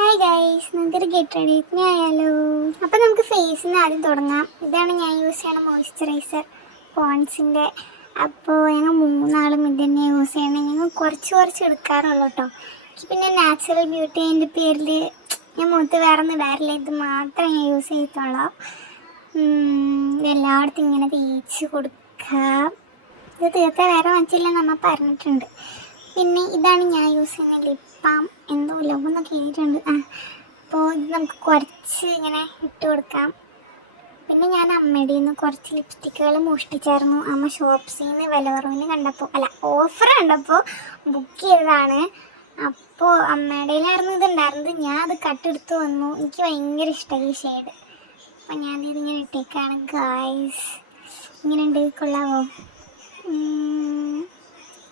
Hi guys, നമുക്കൊരു get ready with me ആയാലോ? അപ്പോൾ നമുക്ക് ഫേസിൽ നിന്ന് ആദ്യം തുടങ്ങാം. ഇതാണ് ഞാൻ യൂസ് ചെയ്യണ മോയ്സ്ചറൈസർ, പോൺസിൻ്റെ. അപ്പോൾ ഞങ്ങൾ മൂന്നാളും ഇത് തന്നെ യൂസ് ചെയ്യണം. ഞങ്ങൾ കുറച്ച് എടുക്കാറുള്ളൂ കേട്ടോ. എനിക്ക് പിന്നെ നാച്ചുറൽ ബ്യൂട്ടി എൻ്റെ പേരിൽ ഞാൻ മുഖത്ത് വേറെ ഒന്നും ഇടാറില്ല. ഇത് മാത്രമേ ഞാൻ യൂസ് ചെയ്യത്തുള്ളൂ. എല്ലായിടത്തും ഇങ്ങനെ തേച്ച് കൊടുക്കാം. ഇത് തീർത്ത വേറെ വാങ്ങിച്ചില്ലെന്ന് അമ്മ പറഞ്ഞിട്ടുണ്ട്. പിന്നെ ഇതാണ് ഞാൻ യൂസ് ചെയ്യുന്ന ലിപ് ബാം. എന്തോ ലവ് എന്നൊക്കെ എഴുതിയിട്ടുണ്ട്. അപ്പോൾ ഇത് നമുക്ക് കുറച്ച് ഇങ്ങനെ ഇട്ട് കൊടുക്കാം. പിന്നെ ഞാൻ അമ്മയുടെ നിന്ന് കുറച്ച് ലിപ്സ്റ്റിക്കുകൾ മോഷ്ടിച്ചായിരുന്നു. അമ്മ ഷോപ്സിൽ നിന്ന് വില കുറവിന് കണ്ടപ്പോൾ, അല്ല ഓഫർ കണ്ടപ്പോൾ ബുക്ക് ചെയ്തതാണ്. അപ്പോൾ അമ്മയുടെയിലായിരുന്നു ഇതുണ്ടായിരുന്നത്. ഞാൻ അത് കട്ടെടുത്ത് വന്നു. എനിക്ക് ഭയങ്കര ഇഷ്ടമായി ഈ ഷെയ്ഡ്. അപ്പോൾ ഞാനിതിങ്ങനെ ഇട്ടേക്കാണ് ഗായ്സ്. ഇങ്ങനെ ഉണ്ട്, കൊള്ളാവോ?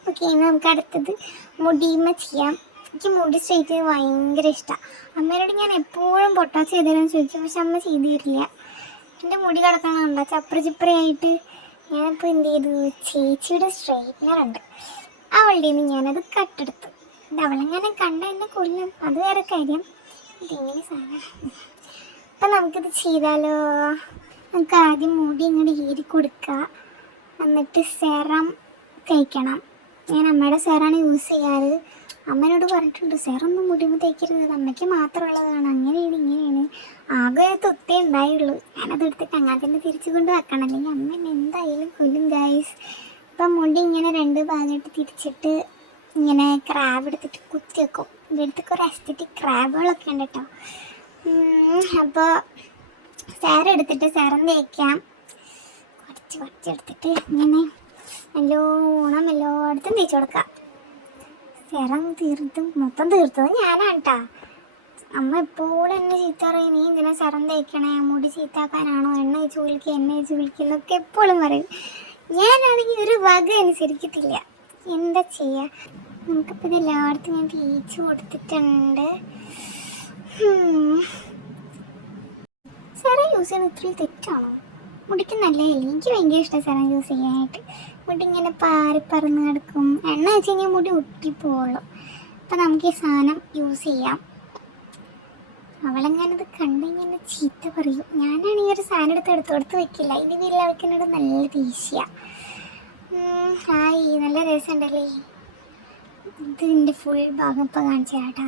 ഓക്കെ, ഇനി നമുക്ക് അടുത്തത് മുടിയുമ്മ ചെയ്യാം. എനിക്ക് മുടി സ്ട്രെയിറ്റ് ചെയ്ത് ഭയങ്കര ഇഷ്ടമാണ്. അമ്മയോട് ഞാൻ എപ്പോഴും പൊട്ടാച്ച് ചെയ്തതെന്ന് ചോദിക്കും, പക്ഷെ അമ്മ ചെയ്ത് തരില്ല. എൻ്റെ മുടി കിടക്കണമുണ്ടോ ചിപ്രയായിട്ട്. ഞാനിപ്പോൾ എന്ത് ചെയ്തു, ചേച്ചിയുടെ സ്ട്രെയിറ്റ്നർ ഉണ്ട്, അവളുടെ നിന്ന് ഞാനത് കട്ടെടുത്തു. ഇത് അവളെങ്ങനെ കണ്ട എന്നെ കൊല്ലും, അത് വേറെ കാര്യം. ഇതെങ്ങനെ സാധനം. അപ്പം നമുക്കിത് ചെയ്താലോ? നമുക്ക് ആദ്യം മുടി ഇങ്ങോട്ട് ഈരി കൊടുക്കുക, എന്നിട്ട് സെറം തേക്കണം. ഞാൻ അമ്മയുടെ സെറാണ് യൂസ് ചെയ്യാറ്. അമ്മയോട് പറഞ്ഞിട്ടുണ്ട് സെറൊന്നും മുടിയുമ്പോൾ തേക്കരുത്, അമ്മയ്ക്ക് മാത്രമുള്ളതാണ്, അങ്ങനെയാണ് ഇങ്ങനെയാണ്. ആകെ ഒരു തൊത്തേ ഉണ്ടായുള്ളൂ. ഞാനത് എടുത്തിട്ട് അങ്ങനെ തന്നെ തിരിച്ചു കൊണ്ട് വെക്കണം, അല്ലെങ്കിൽ അമ്മ എന്നെ എന്തായാലും കൊല്ലും ഗൈസ്. ഇപ്പം മുടി ഇങ്ങനെ രണ്ട് ഭാഗമായിട്ട് തിരിച്ചിട്ട് ഇങ്ങനെ ക്രാബ് എടുത്തിട്ട് കുത്തി വെക്കും. ഇവിടുത്തെ കുറേ അസ്തറ്റിക് ക്രാബുകളൊക്കെ ഉണ്ട് കേട്ടോ. അപ്പോൾ സെറം എടുത്തിട്ട് സെറം തേക്കാം. കുറച്ച് എടുത്തിട്ട് ഇങ്ങനെ നല്ലോണം എല്ലായിടത്തും തേച്ച് കൊടുക്കാം. സെറം മൊത്തം തീർത്തത് ഞാനാണ് കേട്ടോ. അമ്മ എപ്പോഴും എന്നെ ചീത്ത പറയും, നീ ഇങ്ങനെ സെറം തേക്കണേ, മുടി ചീത്താക്കാനാണോ, എണ്ണ വെച്ച് വിളിക്കുക എന്നൊക്കെ എപ്പോഴും പറയും. ഞാനാണെങ്കിൽ ഒരു വക അനുസരിക്കത്തില്ല. എന്താ ചെയ്യുക? നമുക്കിപ്പോൾ ഇത് എല്ലായിടത്തും ഞാൻ തേച്ച് കൊടുത്തിട്ടുണ്ട്. സെറം യൂസ് ചെയ്യുന്നത് ഇത്രയും തെറ്റാണോ? മുടിക്ക് നല്ലതല്ലേ? എനിക്ക് ഭയങ്കര ഇഷ്ടം സെറം യൂസ് ചെയ്യാനായിട്ട്. മുടി ഇങ്ങനെ പറന്ന് കിടക്കും. എണ്ണ വെച്ച് കഴിഞ്ഞാൽ മുടി ഒട്ടിപ്പോവുള്ളൂ. അപ്പം നമുക്ക് ഈ സാധനം യൂസ് ചെയ്യാം. അവളെങ്ങാനത് കണ്ടു കഴിഞ്ഞാൽ ചീത്ത പറയും. ഞാനാണെങ്കിൽ ഒരു സാധനം എടുത്ത് വെക്കില്ല. ഇതിൻ്റെ പേരിൽ അവൾക്കെന്നോട് നല്ല ദേഷ്യ. ഹായ്, നല്ല രസമുണ്ടല്ലേ? ഇത് എൻ്റെ ഫുൾ ഭാഗം ഇപ്പോൾ കാണിച്ചു കേട്ടാ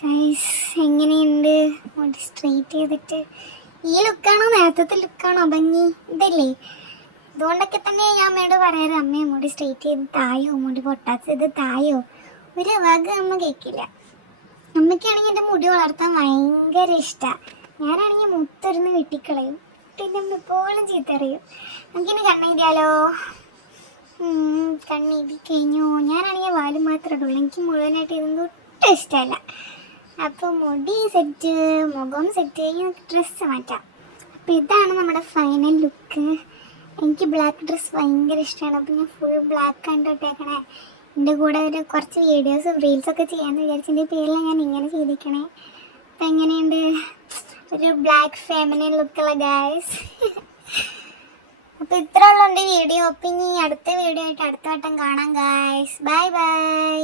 ഗൈസ്. എങ്ങനെയുണ്ട് മുടി സ്ട്രെയിറ്റ് ചെയ്തിട്ട്? ഈ ലുക്കാണോ നേരത്തെ ലുക്കാണോ ഭംഗി? ഇതല്ലേ? ഇതുകൊണ്ടൊക്കെ തന്നെ ഞാൻ അമ്മയോട് പറയാറ്, അമ്മയെ മുടി സ്ട്രെയിറ്റ് ചെയ്ത് തായോ, മുടി പൊട്ടാത്തത് തായോ. ഒരു വക അമ്മ കേൾക്കില്ല. അമ്മയ്ക്കാണെങ്കിൽ എൻ്റെ മുടി വളർത്താൻ ഭയങ്കര ഇഷ്ടമാണ്. ഞാനാണെങ്കിൽ മുത്തൊരുന്ന് വെട്ടിക്കളയും. പിന്നെ അമ്മ എപ്പോഴും ചീത്തറിയും. നമുക്കിനി കണ്ണെഴുതിയാലോ? കണ്ണെഴുതി കഴിഞ്ഞു. ഞാനാണെങ്കിൽ വാല് മാത്രമേ ഇടുള്ളൂ. എനിക്ക് മുഴുവനായിട്ട് ഇതൊന്നും ഒട്ടും ഇഷ്ടമല്ല. അപ്പോൾ മുടി സെറ്റ്, മുഖം സെറ്റ് കഴിഞ്ഞ് ഡ്രസ്സ് മാറ്റാം. അപ്പോൾ ഇതാണ് നമ്മുടെ ഫൈനൽ ലുക്ക്. എനിക്ക് ബ്ലാക്ക് ഡ്രസ്സ് ഭയങ്കര ഇഷ്ടമാണ്. അപ്പോൾ ഞാൻ ഫുൾ ബ്ലാക്ക് കണ്ടിട്ടേക്കണേ. എൻ്റെ കൂടെ ഒരു കുറച്ച് വീഡിയോസും റീൽസൊക്കെ ചെയ്യാമെന്ന് വിചാരിച്ചതിൻ്റെ പേരിൽ ഞാൻ ഇങ്ങനെ ചെയ്തിരിക്കണേ. അപ്പം എങ്ങനെയുണ്ട്? ഒരു ബ്ലാക്ക് ഫെമിനിൻ ലുക്കുള്ള ഗൈസ്. അപ്പോൾ ഇത്ര ഉള്ളൂ എൻ്റെ വീഡിയോ. അപ്പം ഇനി അടുത്ത വീഡിയോ ആയിട്ട് അടുത്ത വട്ടം കാണാം ഗൈസ്. Bye bye.